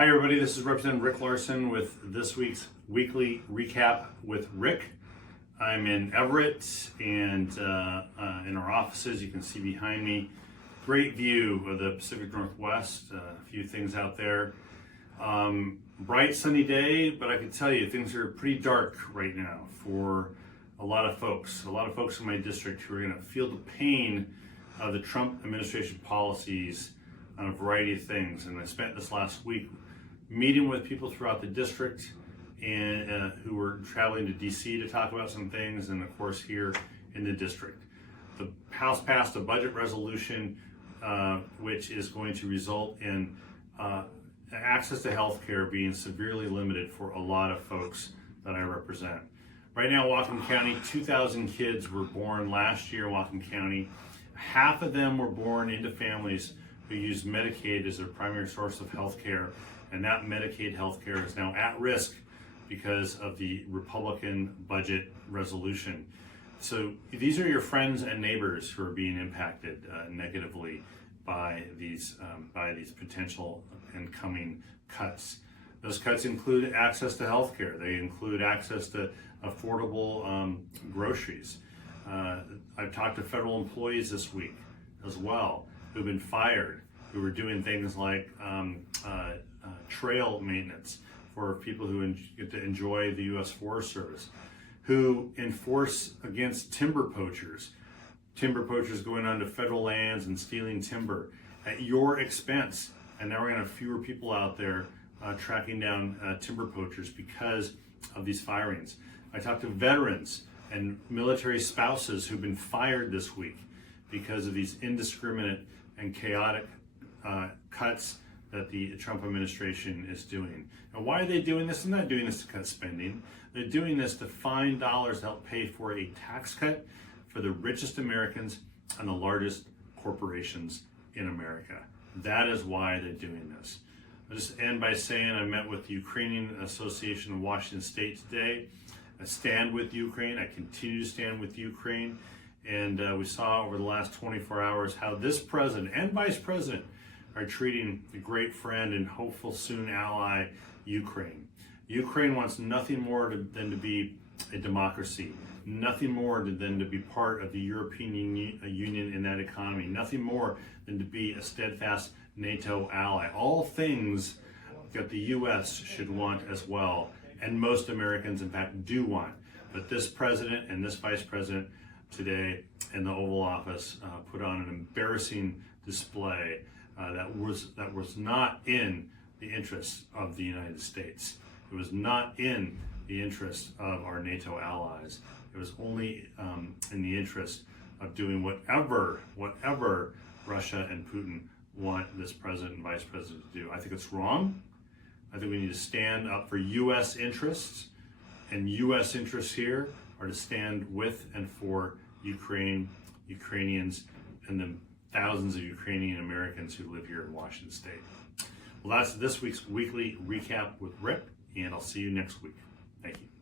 Hi everybody, this is Representative Larsen with this week's weekly recap with Rick. I'm in Everett and in our offices. You can see behind me, great view of the Pacific Northwest, a few things out there. Bright sunny day, but I can tell you things are pretty dark right now for a lot of folks. A lot of folks in my district who are going to feel the pain of the Trump administration policies on a variety of things. And I spent this last week meeting with people throughout the district and who were traveling to DC to talk about some things, and of course here in the district. The House passed a budget resolution which is going to result in access to health care being severely limited for a lot of folks that I represent. Right now, Whatcom County, 2,000 kids were born last year in Whatcom County. Half of them were born into families who use Medicaid as their primary source of health care, and that Medicaid health care is now at risk because of the Republican budget resolution. So these are your friends and neighbors who are being impacted negatively by these potential and coming cuts. Those cuts include access to health care. They include access to affordable groceries. I've talked to federal employees this week as well who've been fired, who were doing things like trail maintenance for people who get to enjoy the U.S. Forest Service, who enforce against timber poachers going onto federal lands and stealing timber at your expense. And now we're going to have fewer people out there tracking down timber poachers because of these firings. I talked to veterans and military spouses who've been fired this week because of these indiscriminate and chaotic cuts that the Trump administration is doing. And why are they doing this? They're not doing this to cut spending. They're doing this to find dollars to help pay for a tax cut for the richest Americans and the largest corporations in America. That is why they're doing this. I'll just end by saying I met with the Ukrainian Association of Washington State today. I stand with Ukraine. I continue to stand with Ukraine. And we saw over the last 24 hours how this president and vice president are treating the great friend and hopeful soon ally, Ukraine. Ukraine wants nothing more than to be a democracy, nothing more than to be part of the European Union in that economy, nothing more than to be a steadfast NATO ally. All things that the U.S. should want as well, and most Americans, in fact, do want. But this president and this vice president today in the Oval Office put on an embarrassing display that was not in the interests of the United States. It was not in the interest of our NATO allies. It was only in the interest of doing whatever Russia and Putin want this president and vice president to do. I think it's wrong. I think we need to stand up for U.S. interests, and U.S. interests here are to stand with and for Ukraine, Ukrainians, and the thousands of Ukrainian Americans who live here in Washington State. Well, that's this week's weekly recap with Rick, and I'll see you next week. Thank you.